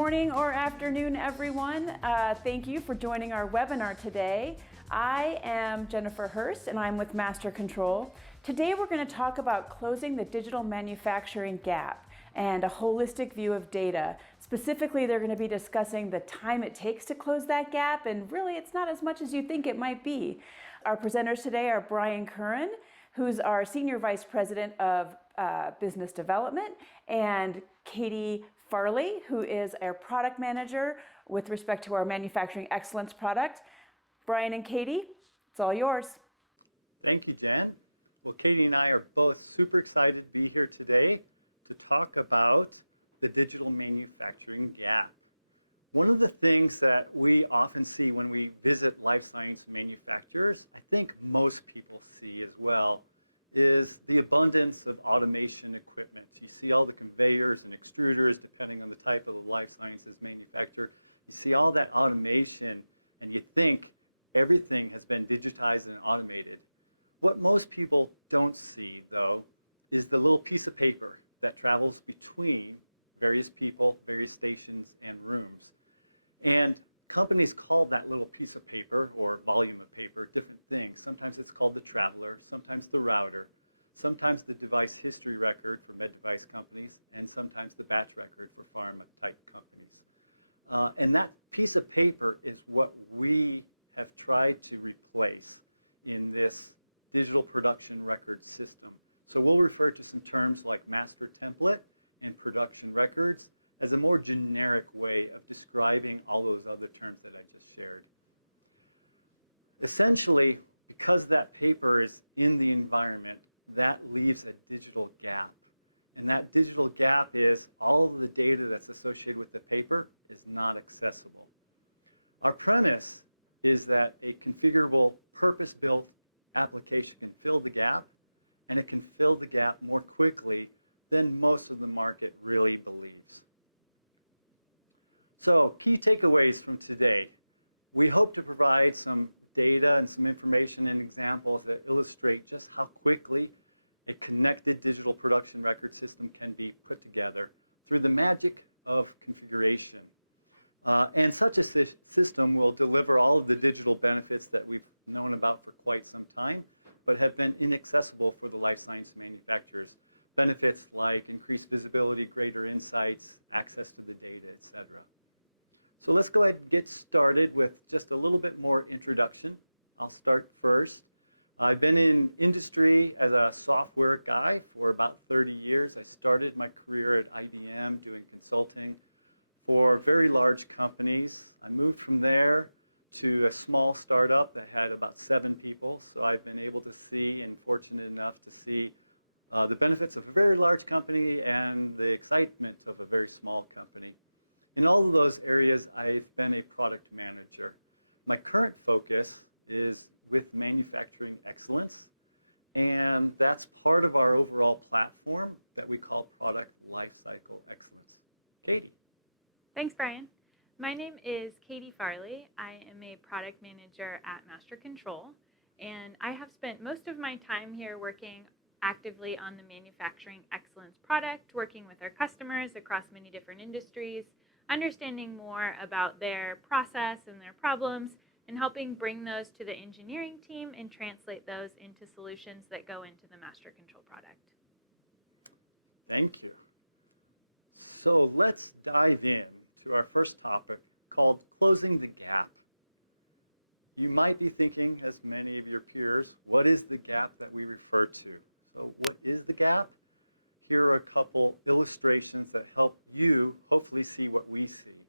morning or afternoon, everyone. Thank you for joining our webinar today. I am Jennifer Hurst and I'm with MasterControl. Today we're going to talk about closing the digital manufacturing gap and a holistic view of data. Specifically, they're going to be discussing the time it takes to close that gap, and really it's not as much as you think it might be. Our presenters today are Brian Curran, who's our Senior Vice President of Business Development, and Katie Farley, who is our Product Manager with respect to our Manufacturing Excellence product. Brian and Katie, it's all yours. Thank you, Jen. Well, Katie and I are both super excited to be here today to talk about the digital manufacturing gap. One of the things that we often see when we visit life science manufacturers, I think most people see as well, is the abundance of automation equipment. You see all the conveyors and extruders, depending on the type of the life sciences manufacturer. You see all that automation, and you think everything has been digitized and automated. What most people don't see, though, is the little piece of paper that travels between various people, various stations, and rooms. And companies call that little piece of paper or volume of paper different things. Sometimes it's called the traveler, sometimes the router, sometimes the device history record for med device companies, and sometimes the batch record for pharma type companies. And that piece of paper is what we have tried to replace in this digital production record system. So we'll refer to some terms like master template and production records as a more generic way of describing all those other terms that I just shared. Essentially, because that paper is in the environment, that leaves a digital gap. And that digital gap is all of the data that's associated with the paper is not accessible. Our premise is that a configurable, purpose-built application can fill the gap, and it can fill the gap more quickly than most of the market really believes. So, key takeaways from today. We hope to provide some data and some information and examples that illustrate just how quickly a connected digital production record system can be put together through the magic of configuration. And such a system will deliver all of the digital benefits that we've known about for quite some time, but have been inaccessible for the life science manufacturers. Benefits like increased visibility, greater insights, access to the data, etc. So let's go ahead and get started with just a little bit more introduction. I'll start first. I've been in industry as a software guy for about 30 years. I started my career at IBM doing consulting for very large companies. I moved from there to a small startup that had about 7 people. So I've been able to see and fortunate enough to see the benefits of a very large company and the excitement of a very small company. In all of those areas, I've been a product manager. My current focus is with manufacturing excellence, and that's part of our overall platform that we call Product Lifecycle Excellence. Katie. Thanks, Brian. My name is Katie Farley. I am a product manager at MasterControl, and I have spent most of my time here working actively on the manufacturing excellence product, working with our customers across many different industries, understanding more about their process and their problems, and helping bring those to the engineering team and translate those into solutions that go into the MasterControl product. Thank you. So let's dive in to our first topic called closing the gap. You might be thinking, as many of your peers, what is the gap that we refer to? So what is the gap? Here are a couple illustrations that help you hopefully see what we see.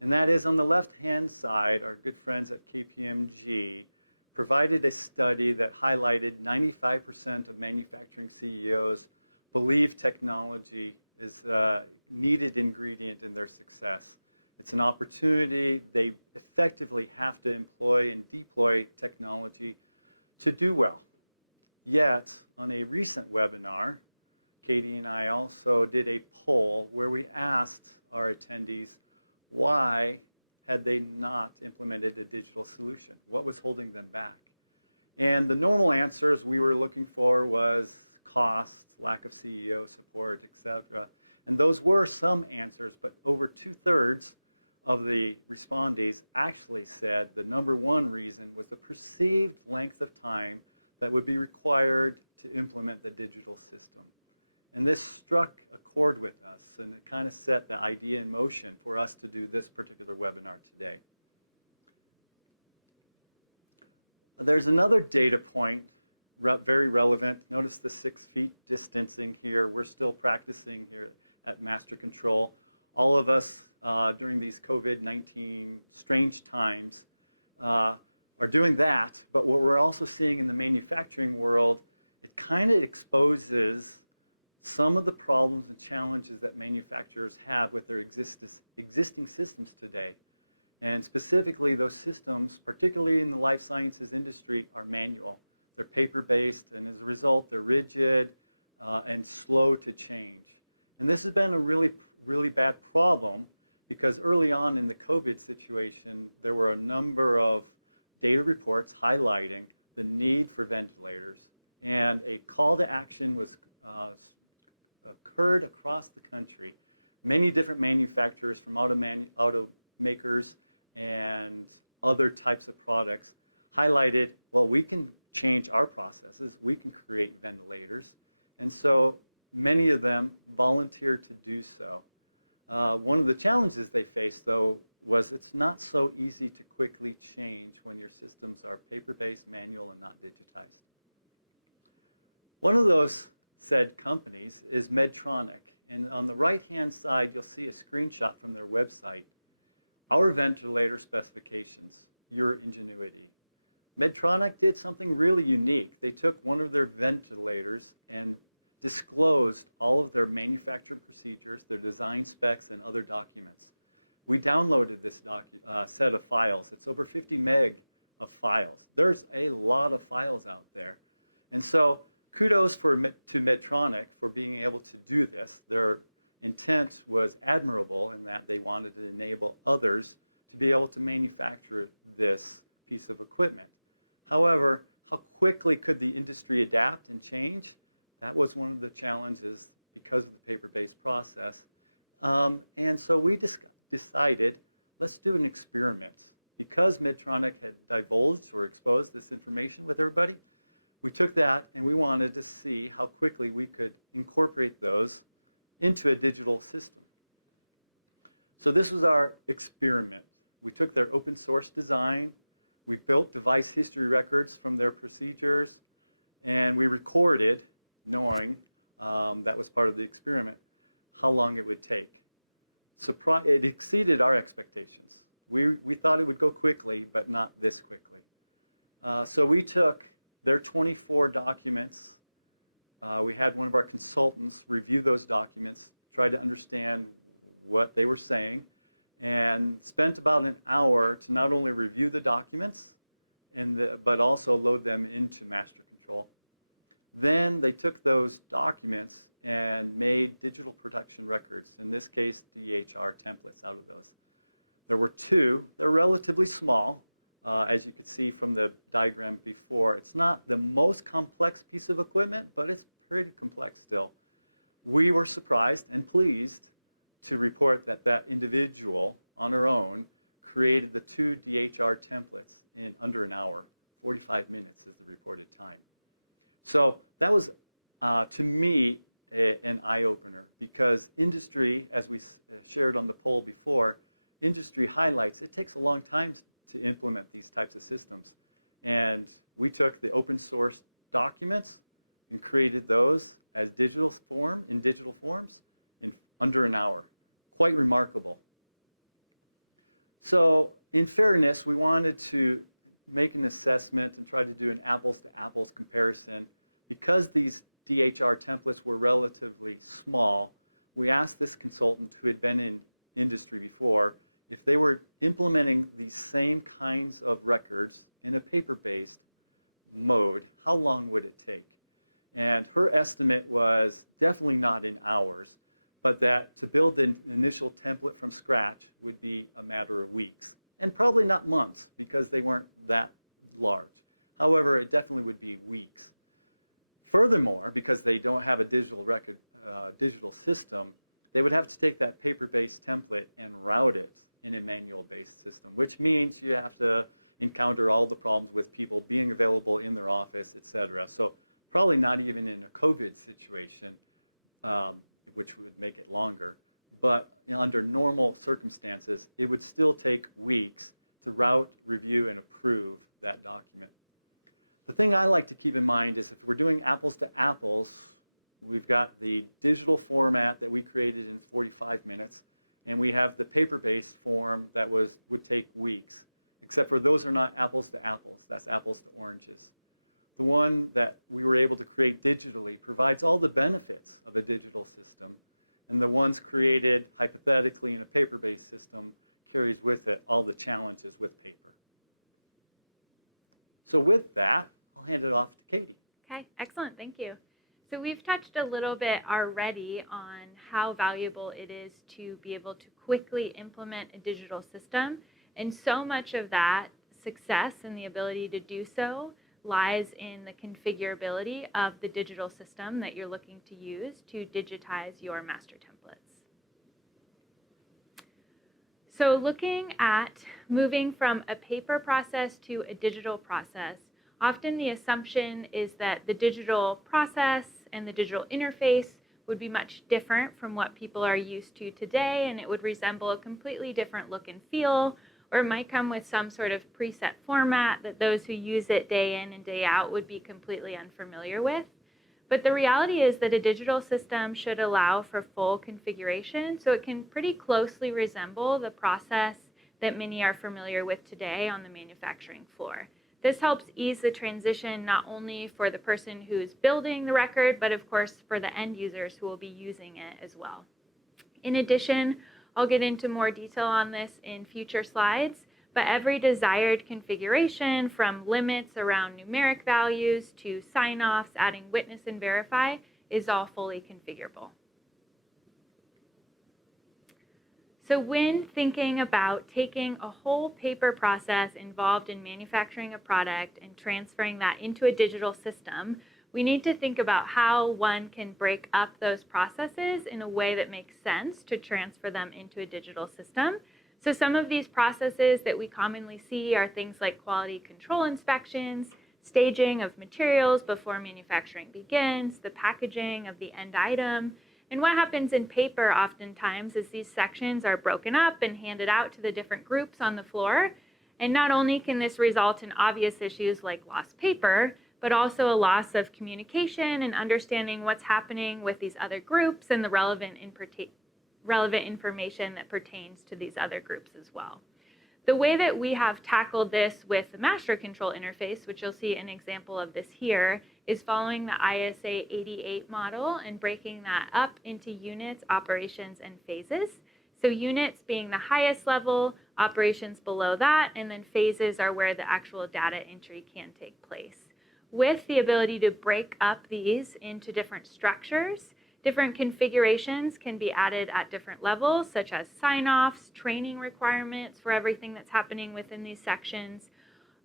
And that is on the left-hand side, our good friends at KPMG provided a study that highlighted 95% of manufacturing CEOs believe technology is a needed ingredient in their success. It's an opportunity. They effectively have to employ and deploy technology to do well. Yet, on a recent webinar, Katie and I also did a poll where we asked our attendees why had they not implemented a digital solution? What was holding them back? And the normal answers we were looking for was cost, lack of CEO support, etc. And those were some answers, but over 2/3 of the respondees actually said the number one reason was the perceived length of time that would be required to implement the digital system. And this struck a chord with us, and it kind of set the idea in motion for us to do this particular webinar today. There's another data point, very relevant. Notice the 6 feet distancing here. We're still practicing here at MasterControl. All of us during these COVID-19 strange times are doing that, but what we're also seeing in the manufacturing world, it kind of exposes some of the problems and challenges that manufacturers have with their existing systems today. And specifically, those systems, particularly in the life sciences industry, are manual. They're paper-based, and as a result, they're rigid and slow to change. And this has been a really bad problem because early on in the COVID situation, there were a number of data reports highlighting the need for ventilators. And a call to action was occurred across the country. Many different manufacturers from automakers and other types of products highlighted, well, we can change our processes, we can create ventilators. And so many of them volunteered to do so. One of the challenges they faced, though, was it's not so easy to quickly change when your systems are paper-based, manual, and not digitized. One of those said companies is Medtronic. And on the right-hand side, you'll see a screenshot from their website. Our ventilator specifications, your ingenuity. Medtronic did something really unique. They took one of their ventilators and disclosed all of their manufacturing procedures, their design specs, and other documents. We downloaded this set of files. It's over 50 meg of files. There's a lot of files out there. And so kudos to Medtronic for being able to do this. Their intent was admirable in that they wanted to enable others to be able to manufacture this piece of equipment. However, how quickly could the industry adapt and change? That was one of the challenges because of the paper-based process. And so we decided, let's do an experiment. Because Medtronic had divulged or exposed this information with everybody, we took that and we wanted to see how quickly we could incorporate those into a digital system. So this was our experiment. We took their open source design, we built device history records from their procedures, and we recorded, knowing that was part of the experiment, how long it would take. It exceeded our expectations. We thought it would go quickly, but not this quickly. So we took their 24 documents. We had one of our consultants review those documents, try to understand what they were saying, and spent about an hour to not only review the documents, but also load them into MasterControl. Then they took those documents and made digital production records, in this case, DHR templates out of those. There were 2. They're relatively small, as you could see from the diagram before. It's not the most complex piece of equipment, but it's pretty complex still. We were surprised and pleased to report that that individual on her own created the 2 DHR templates in under an hour. 45 minutes is the reported time. So that was, to me, an eye-opener, because industry, as we shared on the poll before, industry highlights it takes a long time to implement these types of systems. And we took the open source documents and created those as in digital forms in under an hour. Quite remarkable. So in fairness, we wanted to make an assessment and try to do an apples-to-apples comparison. Because these DHR templates were relatively small, we asked this consultant who had been in industry before if they were implementing these same kinds of records in a paper-based mode, how long would it take? And her estimate was definitely not in hours, but that to build the initial template from scratch would be a matter of weeks, and probably not months because they weren't that large. However, it definitely would be weeks. Furthermore, because they don't have a digital system, they would have to take that paper-based template and route it in a manual-based system, which means you have to encounter all the problems with people being available in their office, et cetera. So probably not even in a COVID situation, which would make it longer. But under normal circumstances, it would still take weeks to route, review, and approve that document. The thing I like to keep in mind is if we're doing apples to apples, we've got the digital format that we created in 45 minutes, and we have the paper-based form that would take weeks, except for those are not apples to apples. That's apples to oranges. The one that we were able to create digitally provides all the benefits of a digital system, and the ones created hypothetically in a paper-based system carries with it all the challenges with paper. So with that, I'll hand it off to Katie. Okay, excellent, thank you. So we've touched a little bit already on how valuable it is to be able to quickly implement a digital system, and so much of that success and the ability to do so lies in the configurability of the digital system that you're looking to use to digitize your master templates. So looking at moving from a paper process to a digital process, often the assumption is that the digital process and the digital interface would be much different from what people are used to today, and it would resemble a completely different look and feel, or it might come with some sort of preset format that those who use it day in and day out would be completely unfamiliar with. But the reality is that a digital system should allow for full configuration, so it can pretty closely resemble the process that many are familiar with today on the manufacturing floor. This helps ease the transition not only for the person who's building the record, but of course for the end users who will be using it as well. In addition, I'll get into more detail on this in future slides, but every desired configuration, from limits around numeric values to sign-offs, adding witness and verify, is all fully configurable. So when thinking about taking a whole paper process involved in manufacturing a product and transferring that into a digital system, we need to think about how one can break up those processes in a way that makes sense to transfer them into a digital system. So some of these processes that we commonly see are things like quality control inspections, staging of materials before manufacturing begins, the packaging of the end item. And what happens in paper oftentimes is these sections are broken up and handed out to the different groups on the floor. And not only can this result in obvious issues like lost paper, but also a loss of communication and understanding what's happening with these other groups and the relevant information that pertains to these other groups as well. The way that we have tackled this with the master control interface, which you'll see an example of this here, is following the ISA 88 model and breaking that up into units, operations, and phases. So units being the highest level, operations below that, and then phases are where the actual data entry can take place. With the ability to break up these into different structures, different configurations can be added at different levels, such as sign-offs, training requirements for everything that's happening within these sections.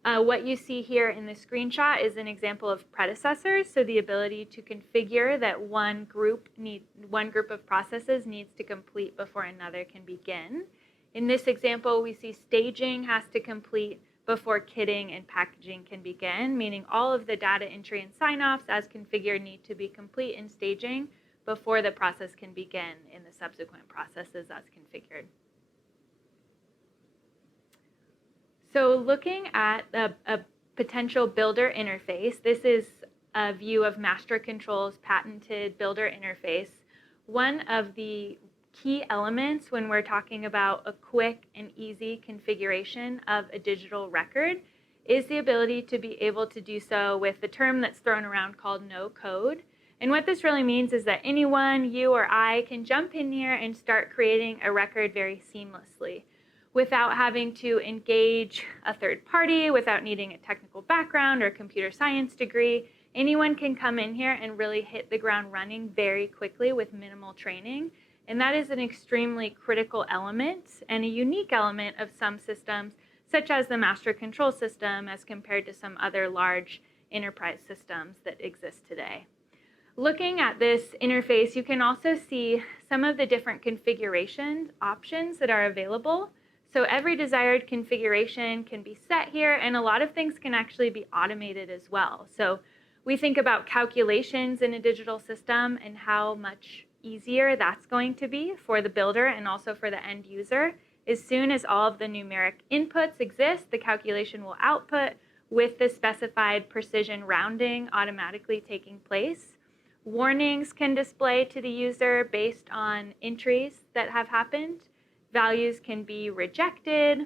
What you see here in this screenshot is an example of predecessors, so the ability to configure that one group of processes needs to complete before another can begin. In this example, we see staging has to complete before kitting and packaging can begin, meaning all of the data entry and sign-offs as configured need to be complete in staging before the process can begin in the subsequent processes as configured. So looking at a potential builder interface, this is a view of MasterControl's patented builder interface. One of the key elements when we're talking about a quick and easy configuration of a digital record is the ability to be able to do so with the term that's thrown around called no code. And what this really means is that anyone, you or I, can jump in here and start creating a record very seamlessly without having to engage a third party, without needing a technical background or computer science degree. Anyone can come in here and really hit the ground running very quickly with minimal training. And that is an extremely critical element and a unique element of some systems, such as the master control system as compared to some other large enterprise systems that exist today. Looking at this interface, you can also see some of the different configuration options that are available. So every desired configuration can be set here, and a lot of things can actually be automated as well. So we think about calculations in a digital system and how much easier that's going to be for the builder and also for the end user. As soon as all of the numeric inputs exist, the calculation will output with the specified precision rounding automatically taking place. Warnings can display to the user based on entries that have happened. Values can be rejected.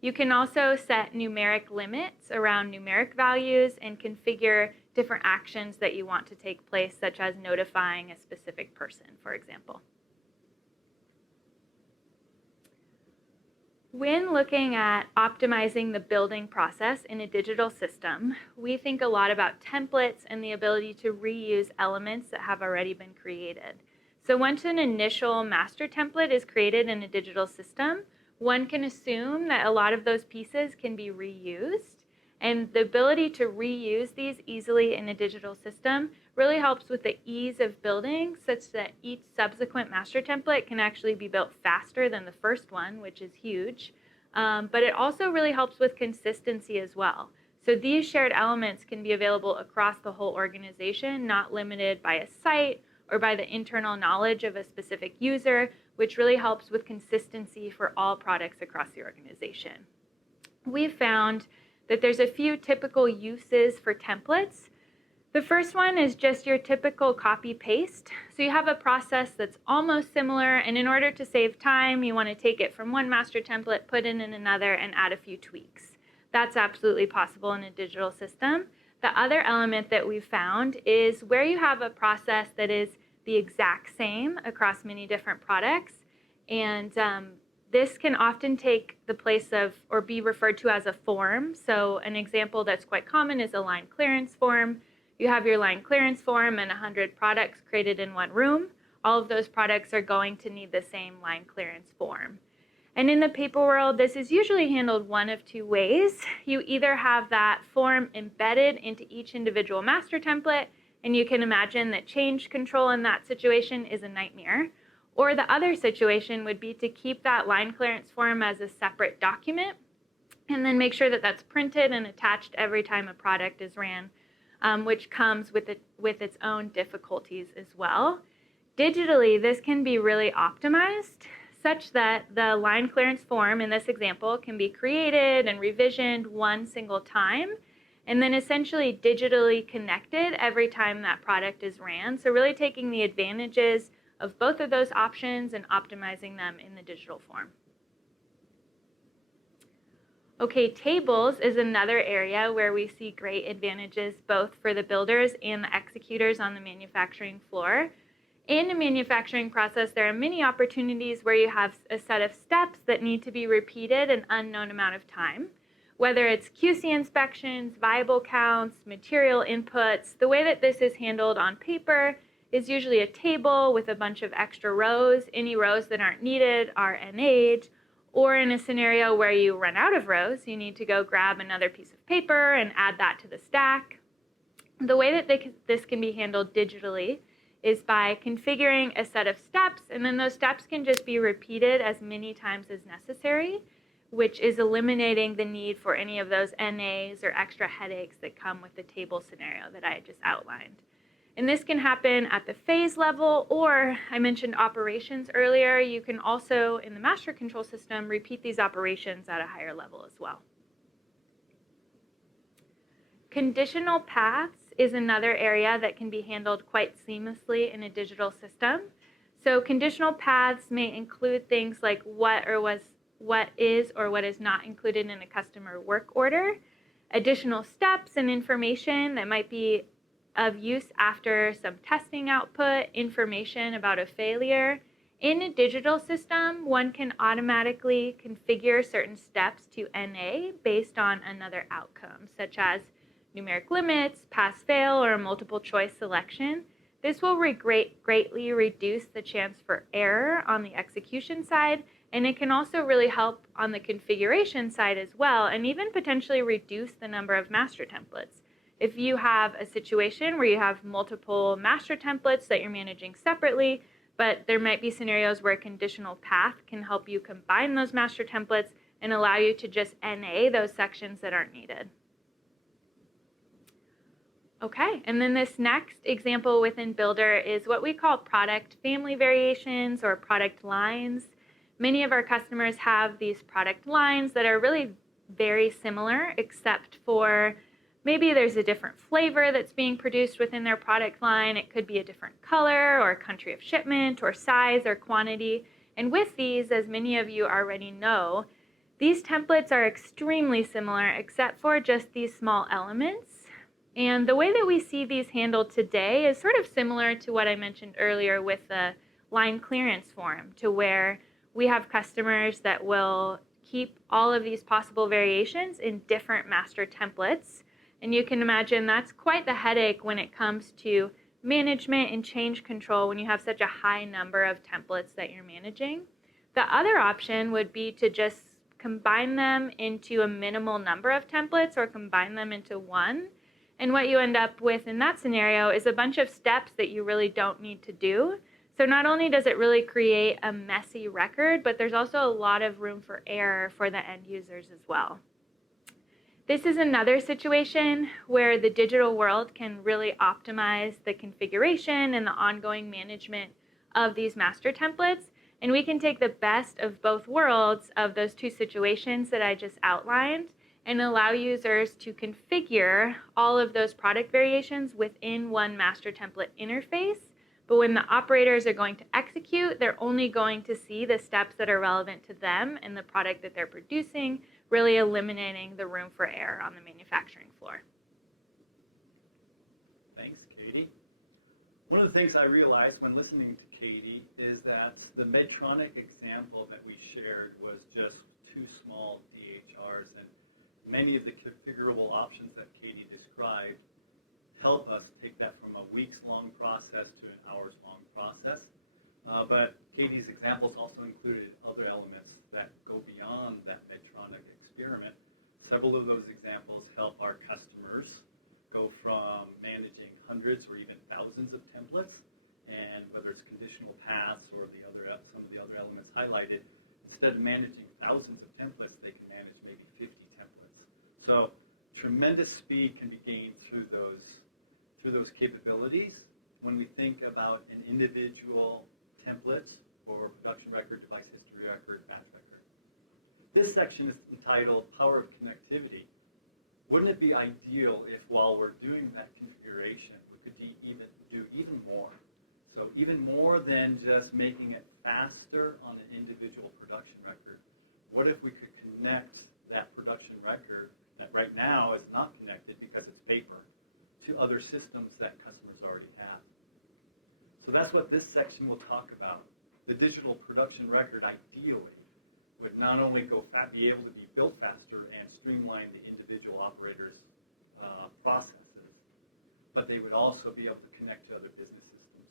You can also set numeric limits around numeric values and configure different actions that you want to take place, such as notifying a specific person, for example. When looking at optimizing the building process in a digital system, we think a lot about templates and the ability to reuse elements that have already been created. So once an initial master template is created in a digital system, one can assume that a lot of those pieces can be reused. And the ability to reuse these easily in a digital system really helps with the ease of building, such that each subsequent master template can actually be built faster than the first one, which is huge. But it also really helps with consistency as well. So these shared elements can be available across the whole organization, not limited by a site or by the internal knowledge of a specific user, which really helps with consistency for all products across the organization. We've found that there's a few typical uses for templates. The first one is just your typical copy-paste. So you have a process that's almost similar, and in order to save time, you want to take it from one master template, put it in another, and add a few tweaks. That's absolutely possible in a digital system. The other element that we've found is where you have a process that is the exact same across many different products, and this can often take the place of or be referred to as a form. So an example that's quite common is a line clearance form. You have your line clearance form and 100 products created in one room. All of those products are going to need the same line clearance form. And in the paper world, this is usually handled one of two ways. You either have that form embedded into each individual master template, and you can imagine that change control in that situation is a nightmare. Or the other situation would be to keep that line clearance form as a separate document and then make sure that that's printed and attached every time a product is ran, which comes with its own difficulties as well. Digitally, this can be really optimized such that the line clearance form in this example can be created and revisioned one single time and then essentially digitally connected every time that product is ran. So really taking the advantages of both of those options and optimizing them in the digital form. Okay, tables is another area where we see great advantages both for the builders and the executors on the manufacturing floor. In a manufacturing process, there are many opportunities where you have a set of steps that need to be repeated an unknown amount of time. Whether it's QC inspections, viable counts, material inputs, the way that this is handled on paper is usually a table with a bunch of extra rows. Any rows that aren't needed are NA'd, or in a scenario where you run out of rows, you need to go grab another piece of paper and add that to the stack. The way that this can be handled digitally is by configuring a set of steps, and then those steps can just be repeated as many times as necessary, which is eliminating the need for any of those NAs or extra headaches that come with the table scenario that I just outlined. And this can happen at the phase level, or I mentioned operations earlier. You can also, in the master control system, repeat these operations at a higher level as well. Conditional paths is another area that can be handled quite seamlessly in a digital system. So conditional paths may include things like what is or what is not included in a customer work order, additional steps and information that might be of use after some testing output, information about a failure. In a digital system, one can automatically configure certain steps to NA based on another outcome, such as numeric limits, pass-fail, or a multiple choice selection. This will greatly reduce the chance for error on the execution side, and it can also really help on the configuration side as well, and even potentially reduce the number of master templates. If you have a situation where you have multiple master templates that you're managing separately, but there might be scenarios where a conditional path can help you combine those master templates and allow you to just NA those sections that aren't needed. Okay, and then this next example within Builder is what we call product family variations or product lines. Many of our customers have these product lines that are really very similar, except for maybe there's a different flavor that's being produced within their product line. It could be a different color or country of shipment or size or quantity. And with these, as many of you already know, these templates are extremely similar except for just these small elements. And the way that we see these handled today is sort of similar to what I mentioned earlier with the line clearance form, to where we have customers that will keep all of these possible variations in different master templates. And you can imagine that's quite the headache when it comes to management and change control when you have such a high number of templates that you're managing. The other option would be to just combine them into a minimal number of templates or combine them into one. And what you end up with in that scenario is a bunch of steps that you really don't need to do. So not only does it really create a messy record, but there's also a lot of room for error for the end users as well. This is another situation where the digital world can really optimize the configuration and the ongoing management of these master templates. And we can take the best of both worlds of those two situations that I just outlined and allow users to configure all of those product variations within one master template interface. But when the operators are going to execute, they're only going to see the steps that are relevant to them and the product that they're producing, really eliminating the room for error on the manufacturing floor. Thanks, Katie. One of the things I realized when listening to Katie is that the Medtronic example that we shared was just two small DHRs, and many of the configurable options that Katie described help us take that from a weeks-long process to an hours-long process. But Katie's examples also included other elements that go beyond that Medtronic experiment. Several of those examples help our customers go from managing hundreds or even thousands of templates, and whether it's conditional paths or some of the other elements highlighted, instead of managing thousands of templates, they can manage maybe 50 templates. So tremendous speed can be gained through those capabilities. When we think about an individual template or production record, device history record, batch record. This section is entitled Power of Connectivity. Wouldn't it be ideal if while we're doing that configuration, we could do even more? So even more than just making it faster on an individual production record. What if we could connect that production record that right now is not connected because it's paper to other systems that customers already have? So that's what this section will talk about. The digital production record ideally would not only be able to be built faster and streamline the individual operators' processes, but they would also be able to connect to other business systems.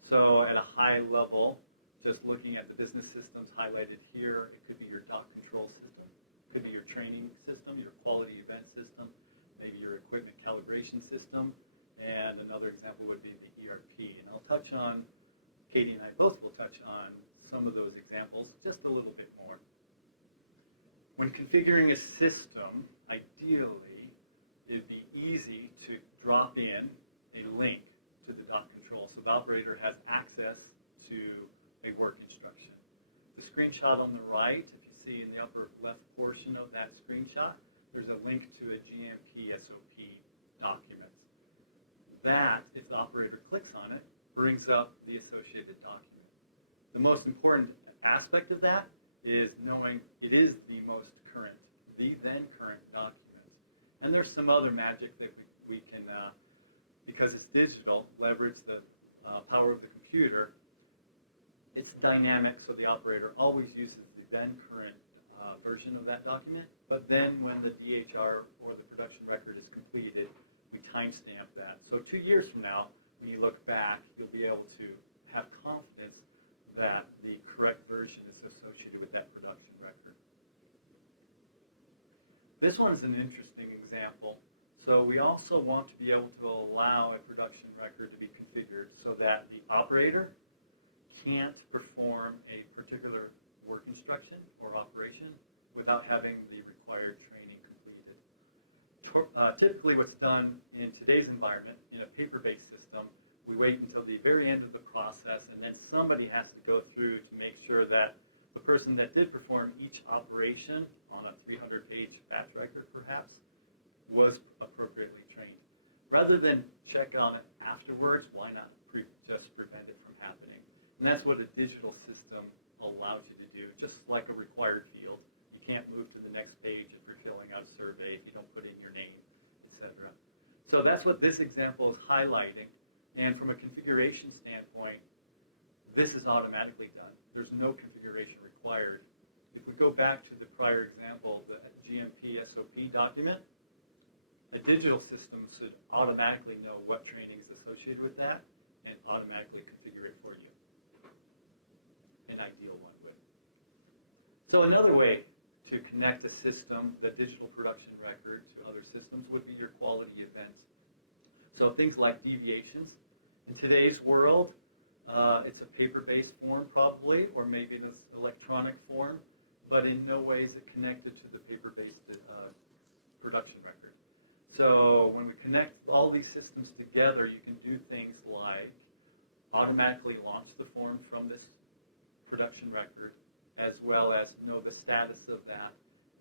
So at a high level, just looking at the business systems highlighted here, it could be your dock control system, could be your training system, your quality event system, maybe your equipment calibration system, and another example would be the ERP. And I'll touch on, Katie and I both will touch on some of those examples just a little bit more. When configuring a system, ideally, it'd be easy to drop in a link to the dock control so the operator has access to a work instruction. The screenshot on the right, if you see in the upper left portion of that screenshot, there's a link to a GMP SOP document. That, if the operator clicks on it, brings up the associated document. The most important aspect of that is knowing it is the then current document. And there's some other magic that we can, because it's digital, leverage the power of the computer. It's dynamic, so the operator always uses the then current version of that document. But then when the DHR or the production record is completed, we timestamp that. So 2 years from now, when you look back, you'll be able to have confidence that the correct version is associated with that production record. This one is an interesting example. So we also want to be able to allow a production record to be configured so that the operator can't perform a particular work instruction or operation without having the required training completed. Typically what's done in today's environment, in a paper-based system, we wait until the very end of the process, and then somebody has to go through to make sure that the person that did perform each operation on a 300-page batch record, perhaps, was appropriately trained. Rather than check on it afterwards, why not just prevent it from happening? And that's what a digital system allows you to do, just like a required field. You can't move to the next page if you're filling out a survey if you don't put in your name, etc. So that's what this example is highlighting. And from a configuration standpoint, this is automatically done. There's no configuration required. If we go back to the prior example, the GMP SOP document, a digital system should automatically know what training is associated with that and automatically configure it for you. An ideal one would. So another way to connect a system, the digital production record, to other systems would be your quality events. So things like deviations. In today's world, it's a paper-based form probably, or maybe it's electronic form, but in no way is it connected to the paper-based production record. So when we connect all these systems together, you can do things like automatically launch the form from this production record, as well as know the status of that,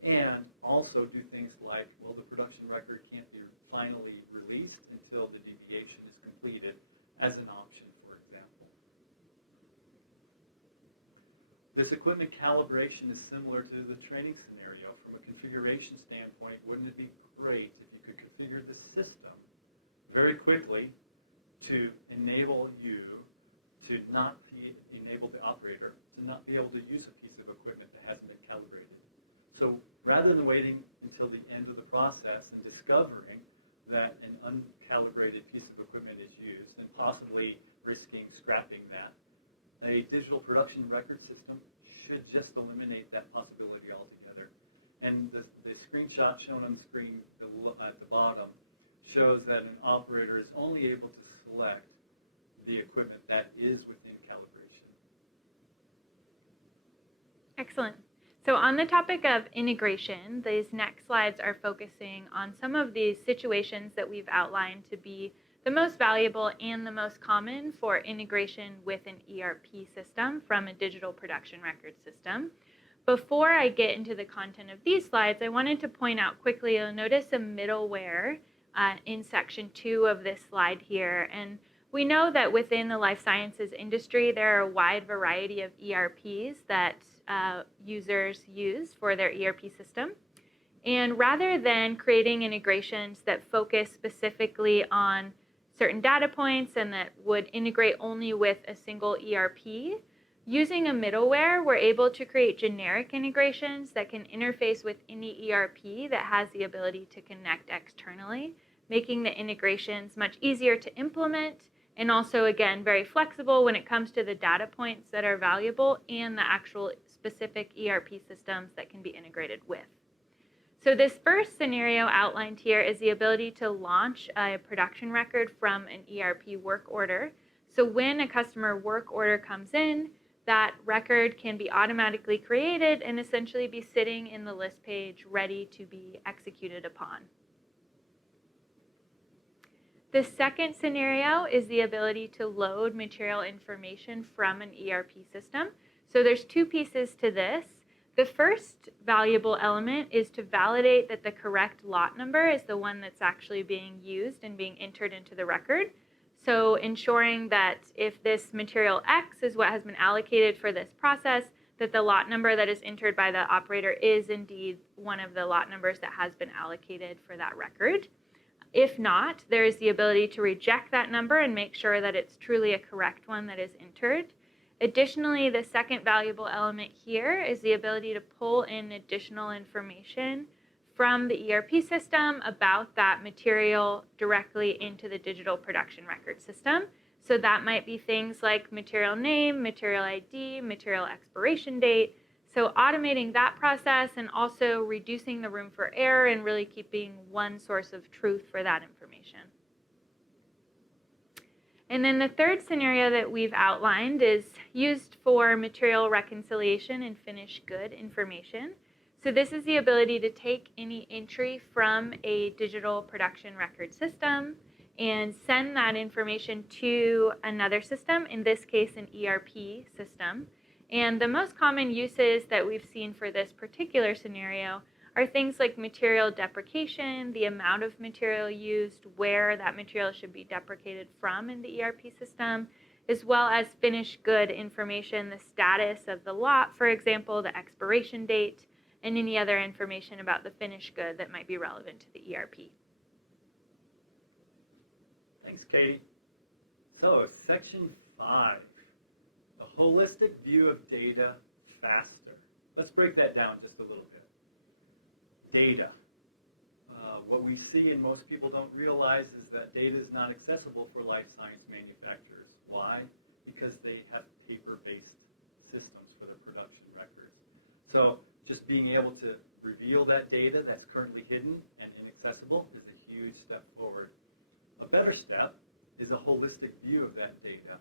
and also do things like, well, the production record can't be finally released until the deviation is completed, as an option, for example. This equipment calibration is similar to the training scenario. From a configuration standpoint, wouldn't it be great if you could configure the system very quickly to enable you to not enable the operator to not be able to use a piece of equipment that hasn't been calibrated? So rather than waiting until the end of the process and discovering that an uncalibrated piece of equipment is used and possibly risking scrapping that, a digital production record system should just eliminate that possibility altogether. And the screenshot shown on the screen below, at the bottom shows that an operator is only able to select the equipment that is within calibration. Excellent. So on the topic of integration, these next slides are focusing on some of these situations that we've outlined to be the most valuable and the most common for integration with an ERP system from a digital production record system. Before I get into the content of these slides, I wanted to point out quickly, you'll notice a middleware in section 2 of this slide here. And we know that within the life sciences industry, there are a wide variety of ERPs that users use for their ERP system. And rather than creating integrations that focus specifically on certain data points and that would integrate only with a single ERP, using a middleware, we're able to create generic integrations that can interface with any ERP that has the ability to connect externally, making the integrations much easier to implement and also, again, very flexible when it comes to the data points that are valuable and the actual specific ERP systems that can be integrated with. So this first scenario outlined here is the ability to launch a production record from an ERP work order. So when a customer work order comes in, that record can be automatically created and essentially be sitting in the list page ready to be executed upon. The second scenario is the ability to load material information from an ERP system. So there's two pieces to this. The first valuable element is to validate that the correct lot number is the one that's actually being used and being entered into the record. So ensuring that if this material X is what has been allocated for this process, that the lot number that is entered by the operator is indeed one of the lot numbers that has been allocated for that record. If not, there is the ability to reject that number and make sure that it's truly a correct one that is entered. Additionally, the second valuable element here is the ability to pull in additional information from the ERP system about that material directly into the digital production record system. So that might be things like material name, material ID, material expiration date, So automating that process and also reducing the room for error and really keeping one source of truth for that information. And then the third scenario that we've outlined is used for material reconciliation and finished good information. So this is the ability to take any entry from a digital production record system and send that information to another system, in this case an ERP system. And the most common uses that we've seen for this particular scenario are things like material deprecation, the amount of material used, where that material should be deprecated from in the ERP system, as well as finished good information, the status of the lot, for example, the expiration date, and any other information about the finished good that might be relevant to the ERP. Thanks, Katie. So, section 5, the holistic view of data faster. Let's break that down just a little bit. Data. What we see and most people don't realize is that data is not accessible for life science manufacturers. Why? Because they have paper-based systems for their production records. So just being able to reveal that data that's currently hidden and inaccessible is a huge step forward. A better step is a holistic view of that data.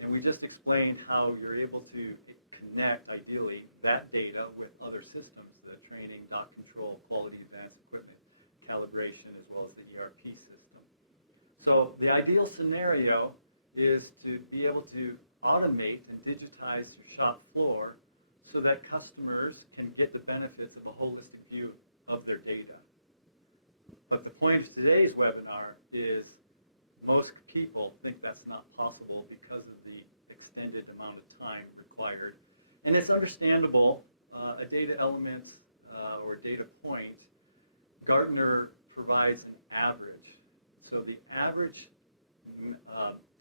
And we just explained how you're able to connect, ideally, that data with other systems, the training, dock control, quality events, equipment, calibration, as well as the ERP system. So the ideal scenario is to be able to automate and digitize your shop floor so that customers can get the benefits of a holistic view of their data. But the point of today's webinar is most people think that's not possible because of the extended amount of time required. And it's understandable. A data element or data point, Gartner provides an average. So the average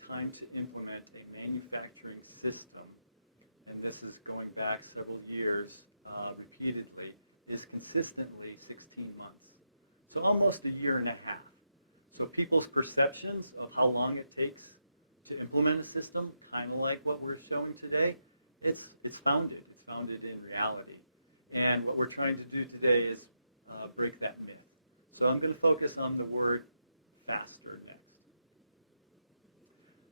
time to implement a manufacturing system, and this is going back several years repeatedly, is consistently 16 months. So almost a year and a half. So people's perceptions of how long it takes to implement a system, kind of like what we're showing today, it's founded. It's founded in reality. And what we're trying to do today is break that myth. So I'm going to focus on the word faster next.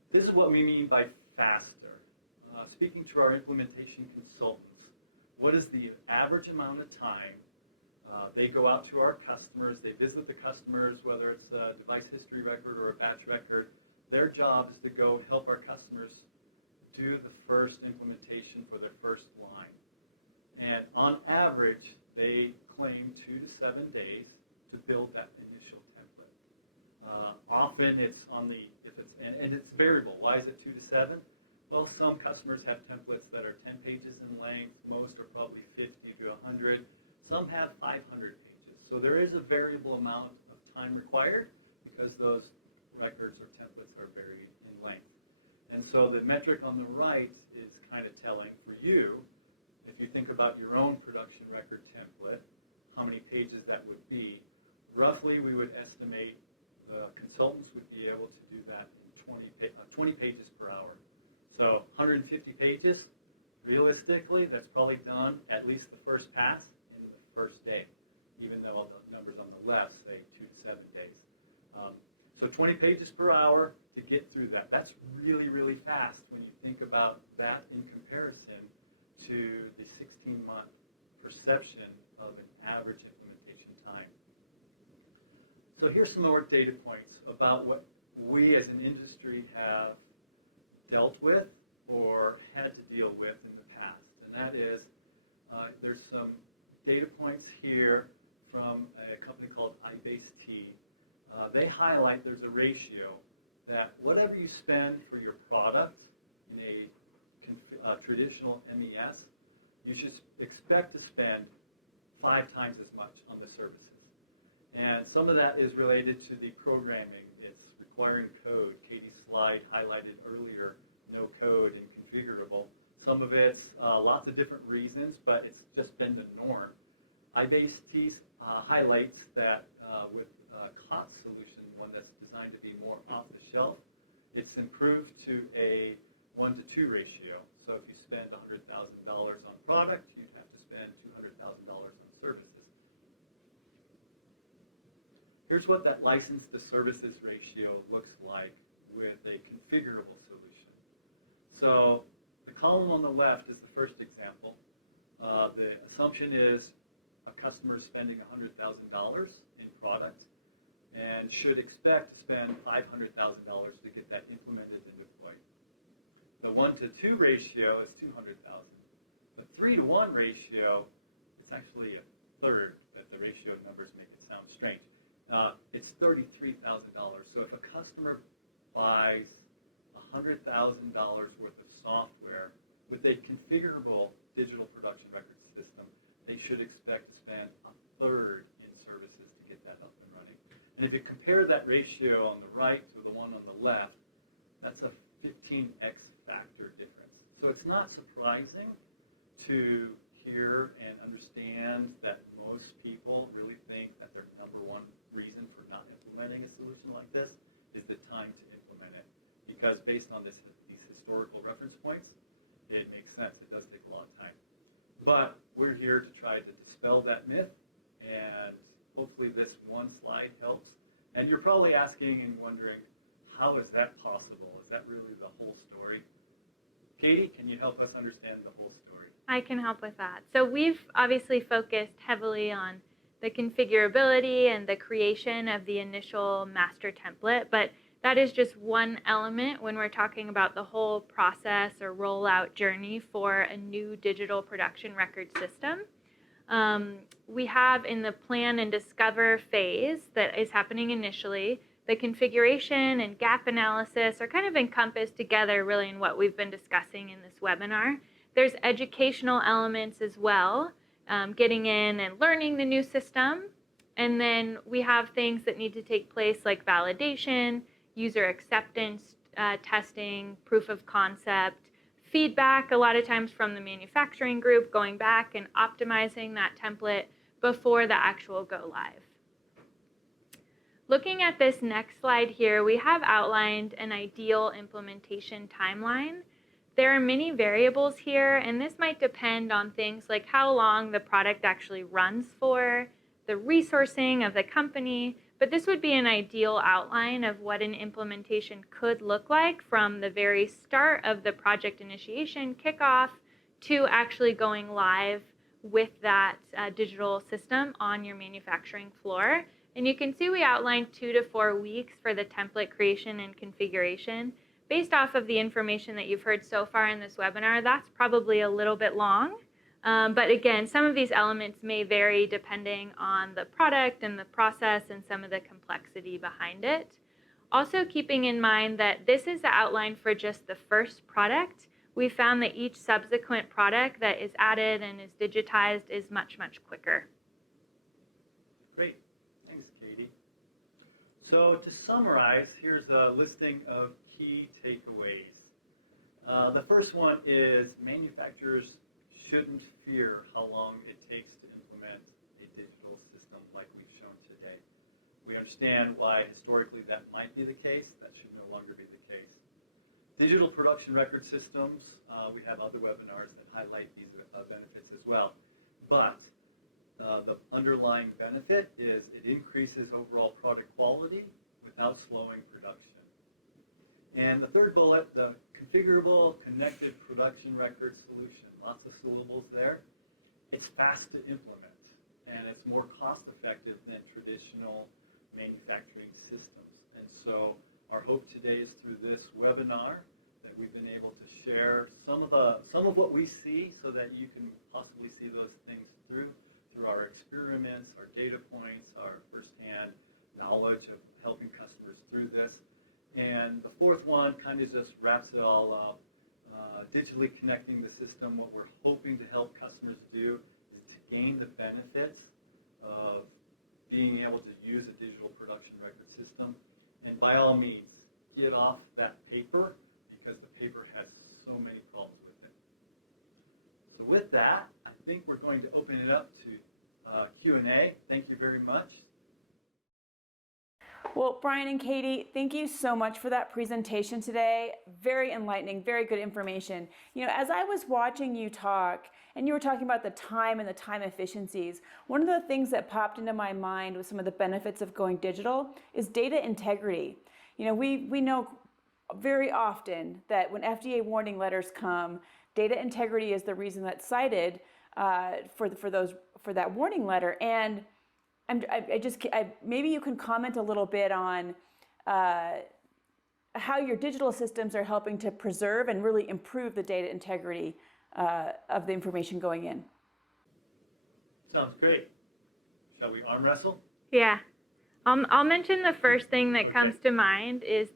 This is what we mean by faster. Speaking to our implementation consultants, what is the average amount of time they go out to our customers, they visit the customers, whether it's a device history record or a batch record. Their job is to go help our customers do the first implementation for their first line. And on average, they claim 2 to 7 days to build that initial template. Often it's on the, and it's variable. Why is it 2 to 7? Well, some customers have templates that are 10 pages in length. Most are probably 50 to 100. Some have 500 pages. So there is a variable amount of time required because those records or templates are varied in length. And so the metric on the right is kind of telling for you, if you think about your own production record template, how many pages that would be. Roughly, we would estimate the consultants would be able to do that in 20 pages per hour. So 150 pages, realistically, that's probably done at least the first pass in the first day, even though all the numbers on the left say 2 to 7 days. So 20 pages per hour to get through that. That's really, really fast when you think about that in comparison to the 16-month perception of an average implementation time. So here's some more data points about what we as an industry have dealt with or had to deal with in the past. And that is, there's some data points here from a company called iBaseT. They highlight there's a ratio that whatever you spend for your product in a traditional MES, you should expect to spend 5 times as much on the services. And some of that is related to the programming. It's requiring code. Katie's slide highlighted earlier, no code and configurable. Some of it's lots of different reasons, but it's just been the norm. iBaseT highlights that with COTS solution, one that's designed to be more off the shelf, it's improved to a 1 to 2 ratio. So if you spend $100,000 on product, you'd have to spend $200,000 on services. Here's what that license to services ratio looks like with a configurable solution. So the column on the left is the first example. The assumption is a customer is spending $100,000 in product and should expect to spend $500,000 to get that implemented and deployed. The 1 to 2 ratio is $200,000. The 3 to 1 ratio, it's actually a third, but the ratio numbers make it sound strange. It's $33,000. So if a customer buys $100,000 worth of software with a configurable digital production record system, they should expect to spend a third in services to get that up and running. And if you compare that ratio on the right to the one on the left, that's a 15x factor difference. So it's not surprising to hear and understand that most people really think that their number one reason for not implementing a solution like this is the time to implement it. Because based on these historical reference points, it makes sense. It does take a lot of time. But we're here to try to dispel that myth, and hopefully this one slide helps. And you're probably asking and wondering, how is that possible? Is that really the whole story? Katie, can you help us understand the whole story? I can help with that. So we've obviously focused heavily on the configurability and the creation of the initial master template, but that is just one element when we're talking about the whole process or rollout journey for a new digital production record system. We have in the plan and discover phase that is happening initially, the configuration and gap analysis are kind of encompassed together really in what we've been discussing in this webinar. There's educational elements as well, getting in and learning the new system. And then we have things that need to take place like validation, user acceptance testing, proof of concept, feedback a lot of times from the manufacturing group, going back and optimizing that template before the actual go live. Looking at this next slide here, we have outlined an ideal implementation timeline. There are many variables here, and this might depend on things like how long the product actually runs for, the resourcing of the company, but this would be an ideal outline of what an implementation could look like from the very start of the project initiation kickoff to actually going live with that digital system on your manufacturing floor. And you can see we outlined 2 to 4 weeks for the template creation and configuration. Based off of the information that you've heard so far in this webinar, that's probably a little bit long. But again, some of these elements may vary depending on the product and the process and some of the complexity behind it. Also keeping in mind that this is the outline for just the first product. We found that each subsequent product that is added and is digitized is much, much quicker. Great. Thanks, Katie. So to summarize, here's a listing of key takeaways. The first one is manufacturers shouldn't fear how long it takes to implement a digital system like we've shown today. We understand why historically that might be the case. That should no longer be the case. Digital production record systems, we have other webinars that highlight these benefits as well. But the underlying benefit is it increases overall product quality without slowing production. And the third bullet, the configurable connected production record solution. Lots of syllables there. It's fast to implement, and it's more cost effective than traditional manufacturing systems. And so our hope today is through this webinar that we've been able to share some of what we see so that you can possibly see those things through our experiments, our data points, our firsthand knowledge of helping customers through this. And the fourth one kind of just wraps it all up. Digitally connecting the system, what we're hoping to help customers do is to gain the benefits of being able to use a digital production record system. And by all means, get off that paper because the paper has so many problems with it. So with that, I think we're going to open it up to Q&A. Thank you very much. Well, Brian and Katie, thank you so much for that presentation today. Very enlightening, very good information. You know, as I was watching you talk, and you were talking about the time and the time efficiencies, one of the things that popped into my mind with some of the benefits of going digital is data integrity. You know, we know very often that when FDA warning letters come, data integrity is the reason that's cited for that warning letter. And maybe you can comment a little bit on how your digital systems are helping to preserve and really improve the data integrity of the information going in. Sounds great. Shall we arm wrestle? Yeah. I'll mention the first thing that comes to mind is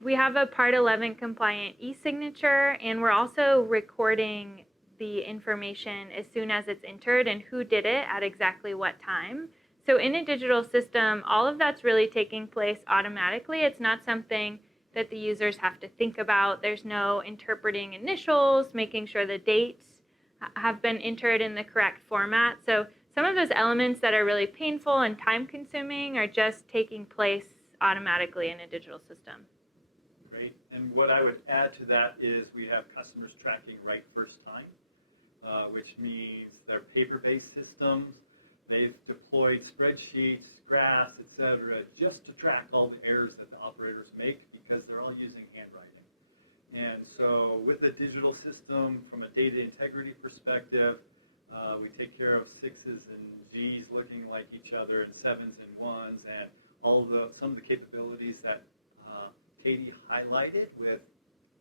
we have a Part 11 compliant e-signature, and we're also recording the information as soon as it's entered and who did it at exactly what time. So in a digital system, all of that's really taking place automatically. It's not something that the users have to think about. There's no interpreting initials, making sure the dates have been entered in the correct format. So some of those elements that are really painful and time-consuming are just taking place automatically in a digital system. Great. And what I would add to that is we have customers tracking right first time, which means they're paper-based systems. They've deployed spreadsheets, graphs, et cetera, just to track all the errors that the operators make because they're all using handwriting. And so with a digital system, from a data integrity perspective, we take care of 6s and Gs looking like each other and 7s and 1s and some of the capabilities that Katie highlighted with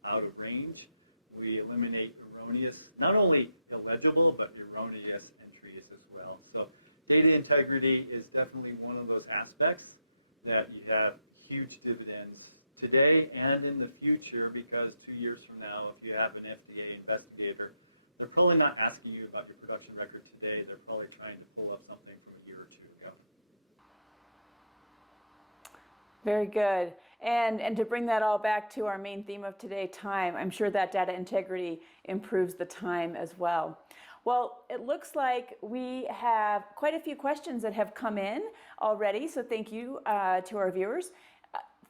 out of range. We eliminate erroneous, not only illegible, but erroneous entries as well. So data integrity is definitely one of those aspects that you have huge dividends today and in the future, because 2 years from now, if you have an FDA investigator, they're probably not asking you about your production record today. They're probably trying to pull up something from a year or two ago. Very good. And to bring that all back to our main theme of today, time, I'm sure that data integrity improves the time as well. Well, it looks like we have quite a few questions that have come in already, so thank you to our viewers.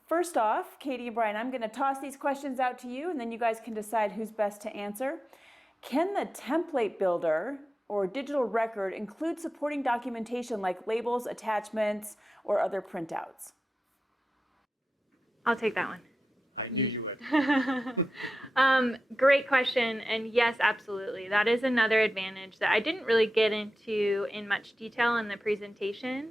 First off, Katie and Brian, I'm going to toss these questions out to you, and then you guys can decide who's best to answer. Can the template builder or digital record include supporting documentation like labels, attachments, or other printouts? I'll take that one. I knew you would. Great question, and yes, absolutely. That is another advantage that I didn't really get into in much detail in the presentation,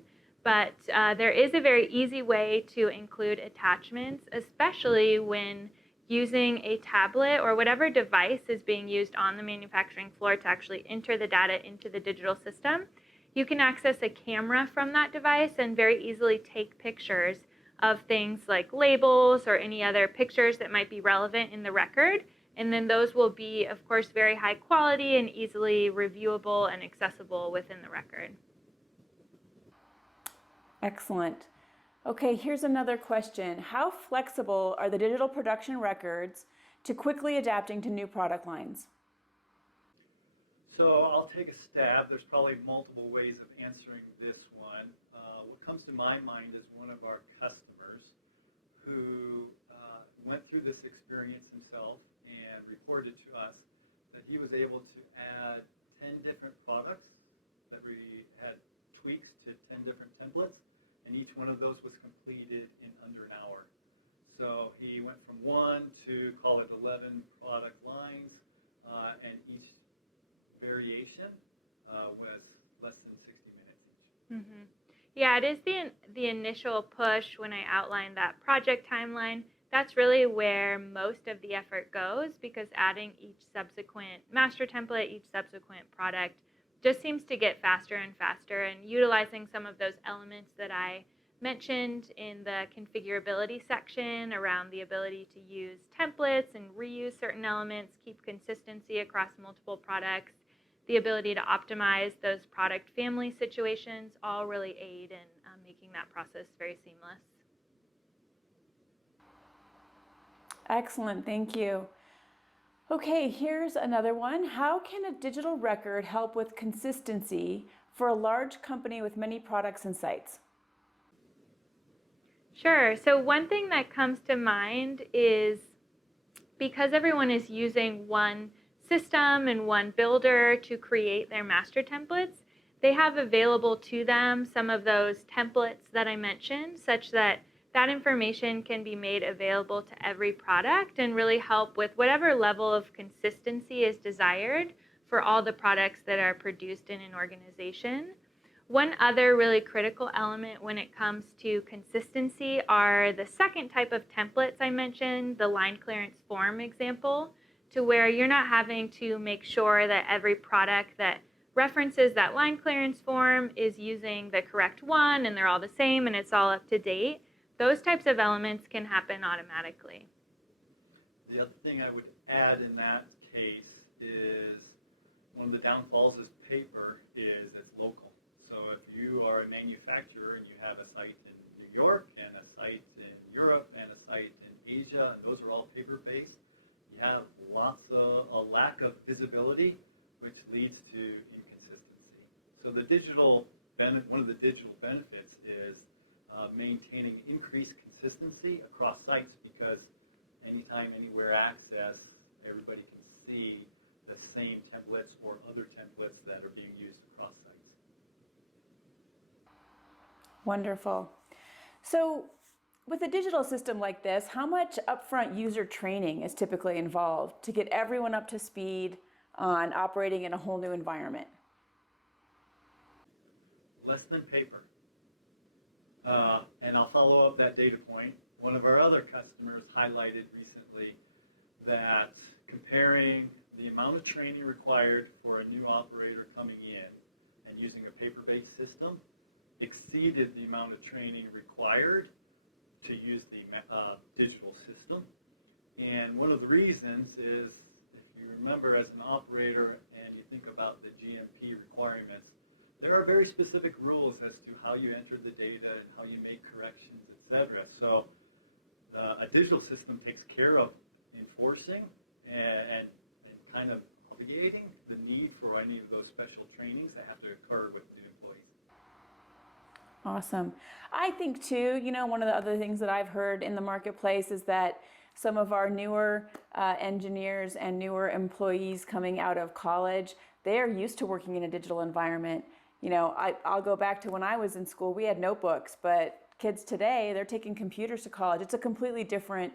but there is a very easy way to include attachments, especially when using a tablet or whatever device is being used on the manufacturing floor to actually enter the data into the digital system. You can access a camera from that device and very easily take pictures of things like labels or any other pictures that might be relevant in the record. And then those will be, of course, very high quality and easily reviewable and accessible within the record. Excellent. Okay, here's another question. How flexible are the digital production records to quickly adapting to new product lines? So I'll take a stab. There's probably multiple ways of answering this one. What comes to my mind is one of our customers who went through this experience himself and reported to us that he was able to add 10 different products that really had tweaks to 10 different templates, and each one of those was completed in under an hour. So he went from 1 to, call it 11 product lines, and each variation was less than 60 minutes each. Mm-hmm. Yeah, it is the initial push when I outlined that project timeline. That's really where most of the effort goes, because adding each subsequent master template, each subsequent product just seems to get faster and faster, and utilizing some of those elements that I mentioned in the configurability section around the ability to use templates and reuse certain elements, keep consistency across multiple products, the ability to optimize those product family situations all really aid in making that process very seamless. Excellent, thank you. Okay, here's another one. How can a digital record help with consistency for a large company with many products and sites? Sure. So one thing that comes to mind is because everyone is using one system and one builder to create their master templates, they have available to them some of those templates that I mentioned, such that that information can be made available to every product and really help with whatever level of consistency is desired for all the products that are produced in an organization. One other really critical element when it comes to consistency are the second type of templates I mentioned, the line clearance form example, to where you're not having to make sure that every product that references that line clearance form is using the correct one and they're all the same and it's all up to date. Those types of elements can happen automatically. The other thing I would add in that case is one of the downfalls is paper is it's local. So if you are a manufacturer and you have a site in New York and a site in Europe and a site in Asia, and those are all paper-based, you have a lack of visibility, which leads to inconsistency. So one of the digital benefits is maintaining increased consistency across sites, because anytime, anywhere access, everybody can see the same templates or other templates that are being used across sites. Wonderful. So with a digital system like this, how much upfront user training is typically involved to get everyone up to speed on operating in a whole new environment? Less than paper. And I'll follow up that data point. One of our other customers highlighted recently that comparing the amount of training required for a new operator coming in and using a paper-based system exceeded the amount of training required to use the digital system. And one of the reasons is, if you remember as an operator and you think about the GMP requirements, there are very specific rules as to how you enter the data and how you make corrections, etc. So a digital system takes care of enforcing and kind of obviating the need for any of those special trainings that have to occur with new employees. Awesome. I think too, one of the other things that I've heard in the marketplace is that some of our newer engineers and newer employees coming out of college, they are used to working in a digital environment. I'll go back to when I was in school, we had notebooks, but kids today, they're taking computers to college. It's a completely different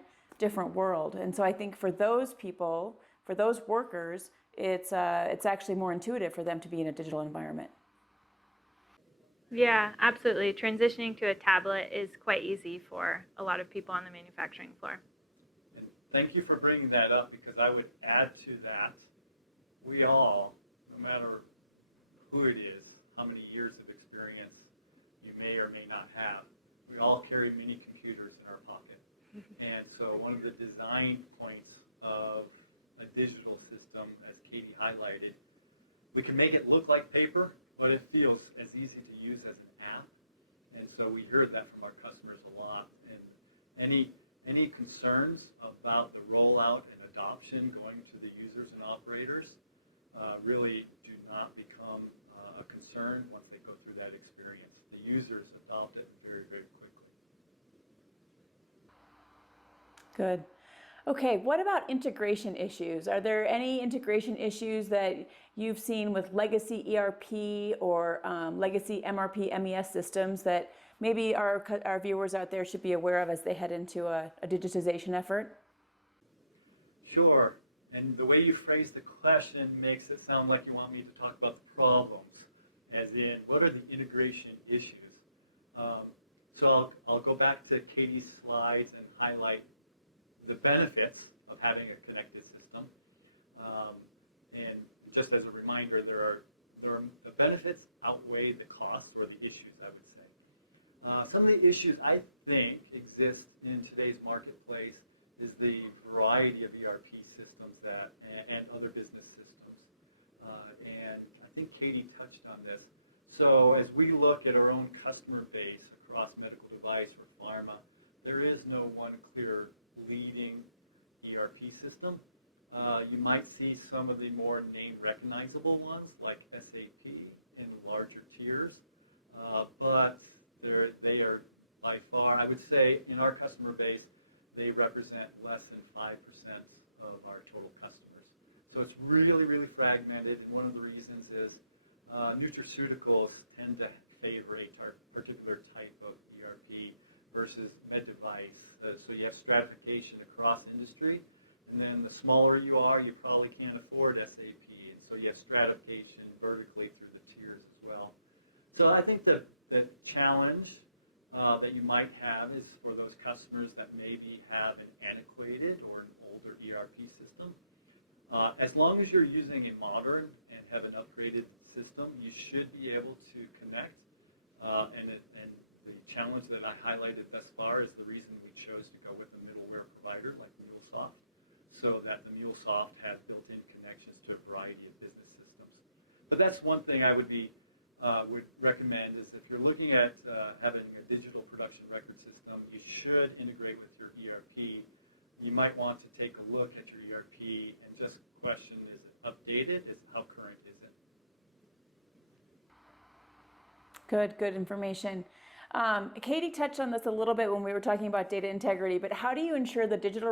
world. And so I think for those people, for those workers, it's actually more intuitive for them to be in a digital environment. Yeah, absolutely. Transitioning to a tablet is quite easy for a lot of people on the manufacturing floor. And thank you for bringing that up, because I would add to that, we all, no matter who it is, how many years of experience you may or may not have, we all carry mini computers in our pocket. And so one of the design points of a digital system, as Katie highlighted, we can make it look like paper, but it feels as easy to use as an app. And so we heard that from our customers a lot. And any concerns about the rollout and adoption going to the users and operators really do not become a concern once they go through that experience. The users adopt it very, very quickly. Good. Okay, what about integration issues? Are there any integration issues that you've seen with legacy ERP or legacy MRP MES systems that maybe our viewers out there should be aware of as they head into a digitization effort? Sure. And the way you phrase the question makes it sound like you want me to talk about the problems, as in, what are the integration issues? So I'll go back to Katie's slides and highlight the benefits of having a connected system. And just as a reminder, the benefits outweigh the costs, or the issues, I would say. Some of the issues I think exist in today's marketplace is the variety of ERP systems and other business systems. And I think Katie touched on this. So as we look at our own customer base across medical device or pharma, there is no one clear leading ERP system. You might see some of the more name recognizable ones like SAP in larger tiers, but they are by far. I would say in our customer base, they represent less than 5% of our total customers. So it's really, really fragmented, and one of the reasons is nutraceuticals tend to favor a particular type of ERP versus med device. So you have stratification across industry, and then the smaller you are, you probably can't afford SAP, and so you have stratification vertically through the tiers as well. So I think the challenge that you might have is for those customers that maybe have an antiquated or an older ERP system. As long as you're using a modern and have an upgraded system, you should be able to connect. And the challenge that I highlighted thus far is the reason we chose to go with a middleware provider like MuleSoft, so that the MuleSoft has built-in connections to a variety of business systems. But that's one thing I would recommend is if you're looking at having a digital production record system, you should integrate with your ERP. You might want to take a look at your ERP and just question, is it updated? How current is it? Good information. Katie touched on this a little bit when we were talking about data integrity, but how do you ensure the digital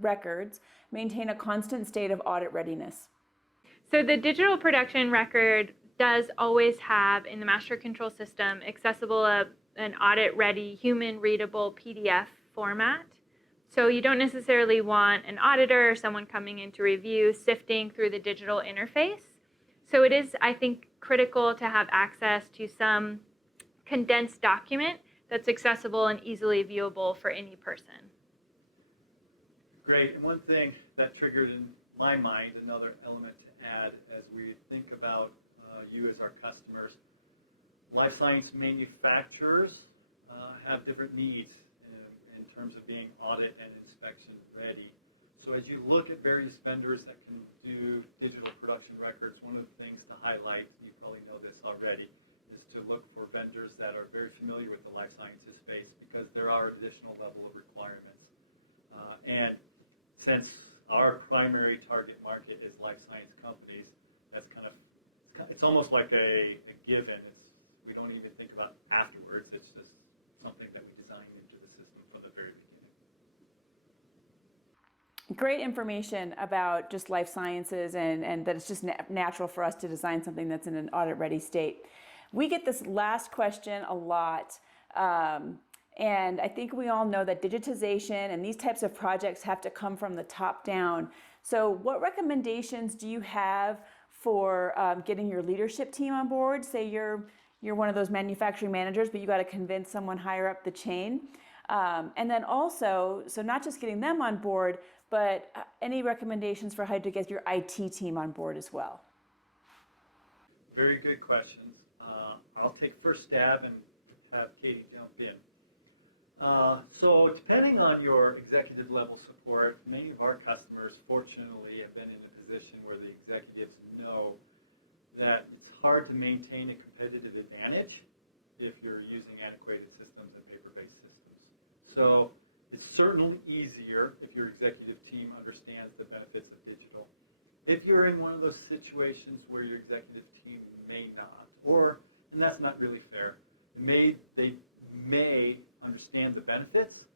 records maintain a constant state of audit readiness? So the digital production record does always have in the master control system accessible an audit-ready, human-readable PDF format. So you don't necessarily want an auditor or someone coming in to review, sifting through the digital interface. So it is, I think, critical to have access to some condensed document that's accessible and easily viewable for any person. Great. And one thing that triggered in my mind, another element to add as we think about you as our customers, life science manufacturers have different needs in terms of being audit and inspection ready. So as you look at various vendors that can do digital production records, one of the things to highlight, you probably know this already, is to look for vendors that are very familiar with the life sciences space, because there are additional level of requirements. And since our primary target market is life science companies, that's it's almost like a given. We don't even think about afterwards. It's just something that we designed into the system from the very beginning. Great information about just life sciences and that it's just natural for us to design something that's in an audit-ready state. We get this last question a lot, and I think we all know that digitization and these types of projects have to come from the top down. So what recommendations do you have for getting your leadership team on board? Say you're one of those manufacturing managers, but you got to convince someone higher up the chain. And then also, so not just getting them on board, but any recommendations for how to get your IT team on board as well? Very good questions. I'll take first stab and have Katie jump in. So depending on your executive level support, many of our customers fortunately have been in a position where the executives know that it's hard to maintain a competitive advantage if you're using antiquated systems and paper-based systems. So it's certainly easier if your executive team understands the benefits of digital. If you're in one of those situations where your executive team may not, and that's not really fair, they may understand the benefits,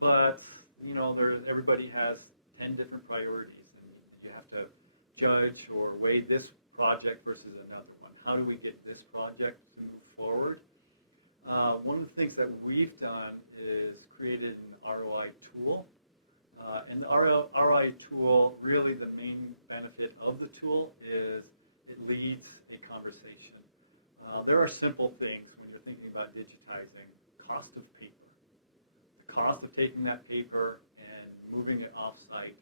but everybody has 10 different priorities, and you have to judge or weigh this project versus another one. How do we get this project to move forward? One of the things that we've done is created an ROI tool. And the ROI tool, really the main benefit of the tool is it leads a conversation. There are simple things when you're thinking about digitizing. Cost of paper. The cost of taking that paper and moving it off-site,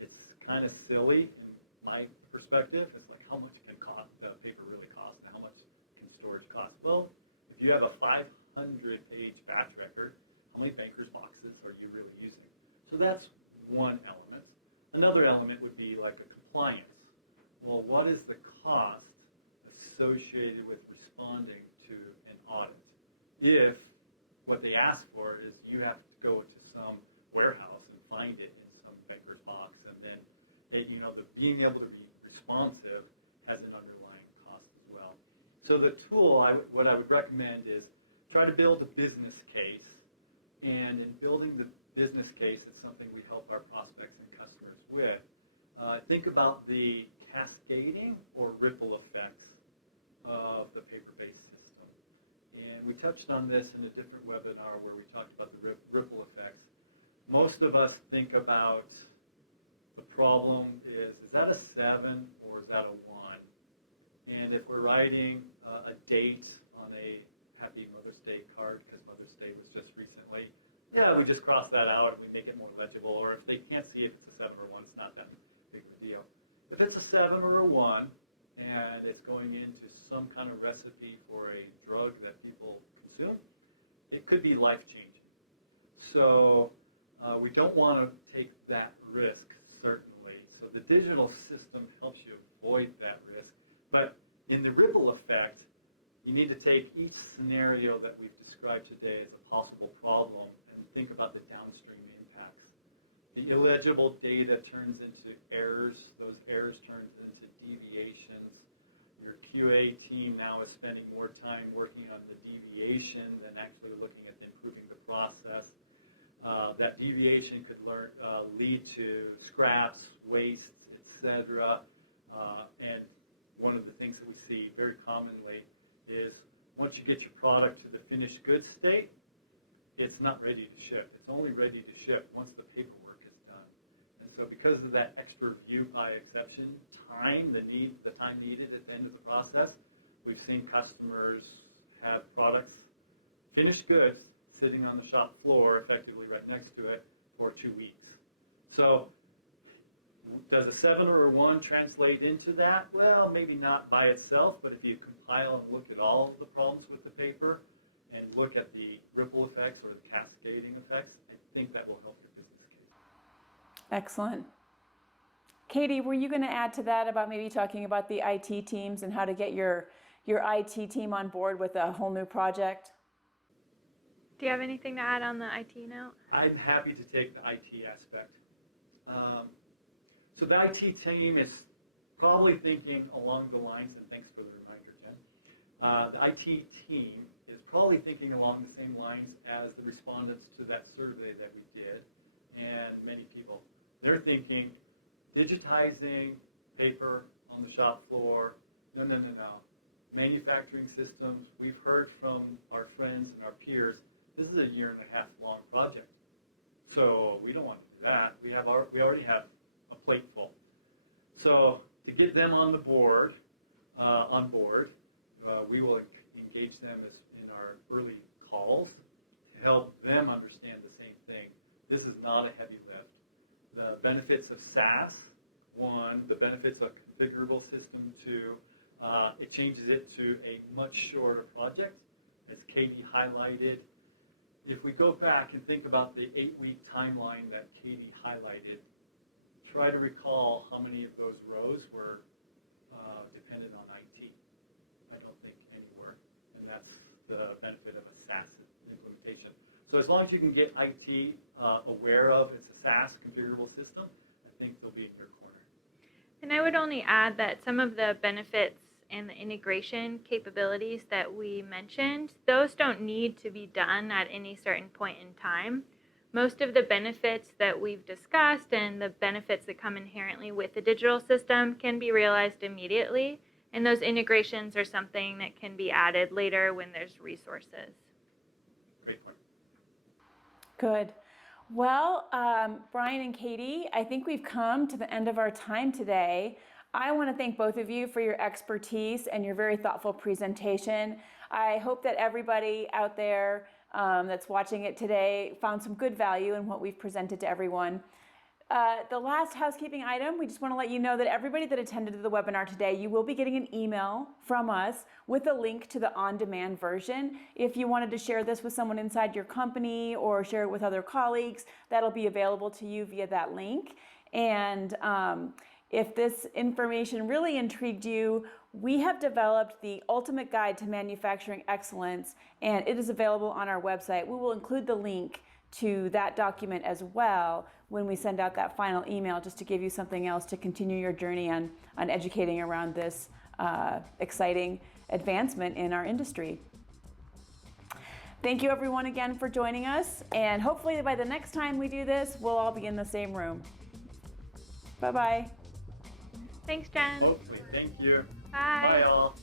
it's kind of silly in my perspective. It's like, how much can the paper really cost, and how much can storage cost? Well, if you have a 500-page batch record, how many banker's boxes are you really using? So that's one element. Another element would be like a compliance. Well, what is the cost associated with responding to an audit if what they ask for is you have to go to some warehouse and find it in some banker's box, and then the being able to be responsive has an underlying cost as well. So the tool, what I would recommend is try to build a business case. And in building the business case, it's something we help our prospects and customers with. Think about the cascading or ripple effects of the paper-based system. And we touched on this in a different webinar where we talked about the ripple effects. Most of us think about the problem is that a 7 or is that a 1? And if we're writing a date on a Happy Mother's Day card, because Mother's Day was just recently, yeah, we just cross that out and we make it more legible. Or if they can't see if it's a 7 or 1, it's not that big of a deal. If it's a 7 or a 1, and it's going into some kind of recipe for a drug that people consume, it could be life-changing. So we don't want to take that risk, certainly. So the digital system helps you avoid that risk. But in the ripple effect, you need to take each scenario that we've described today as a possible problem and think about the downstream impacts. The illegible data turns into errors. Those errors turn into deviations. Your QA team now is spending more time working on the deviation than actually looking at improving the process. That deviation could lead to scraps, wastes, etc. And one of the things that we see very commonly is once you get your product to the finished goods state, it's not ready to ship. It's only ready to ship once the paperwork is done. And so because of that extra review by exception time, the time needed at the end of the process, we've seen customers have products, finished goods, sitting on the shop floor, effectively right next to it, for 2 weeks. So does a 7 or a 1 translate into that? Well, maybe not by itself, but if you compile and look at all of the problems with the paper, and look at the ripple effects or the cascading effects, I think that will help your business case. Excellent. Katie, were you going to add to that about maybe talking about the IT teams and how to get your IT team on board with a whole new project? Do you have anything to add on the IT note? I'm happy to take the IT aspect. So the IT team is probably thinking along the lines, and thanks for the reminder, Jen. The IT team is probably thinking along the same lines as the respondents to that survey that we did, and many people. They're thinking digitizing paper on the shop floor. No. Manufacturing systems, we've heard from our friends and our peers, this is a 1.5-year long project. So we don't want to do that. We already have a plate full. So to get them on board, we will engage them in our early calls to help them understand the same thing. This is not a heavy lift. The benefits of SaaS, 1, the benefits of configurable system, 2, it changes it to a much shorter project, as Katie highlighted. If we go back and think about the 8-week timeline that Katie highlighted, try to recall how many of those rows were dependent on IT. I don't think anywhere, and that's the benefit of a SaaS implementation. So as long as you can get IT aware of it's a SaaS configurable system, I think they'll be in your corner. And I would only add that some of the benefits and the integration capabilities that we mentioned, those don't need to be done at any certain point in time. Most of the benefits that we've discussed and the benefits that come inherently with the digital system can be realized immediately. And those integrations are something that can be added later when there's resources. Great point. Good. Well, Brian and Katie, I think we've come to the end of our time today. I want to thank both of you for your expertise and your very thoughtful presentation. I hope that everybody out there that's watching it today found some good value in what we've presented to everyone. The last housekeeping item, we just want to let you know that everybody that attended the webinar today, you will be getting an email from us with a link to the on-demand version. If you wanted to share this with someone inside your company or share it with other colleagues, that'll be available to you via that link. And if this information really intrigued you, we have developed the ultimate guide to manufacturing excellence, and it is available on our website. We will include the link to that document as well when we send out that final email, just to give you something else to continue your journey on educating around this exciting advancement in our industry. Thank you everyone again for joining us, and hopefully by the next time we do this, we'll all be in the same room. Bye-bye. Thanks, Jen. Hopefully. Thank you. Bye. Bye, all.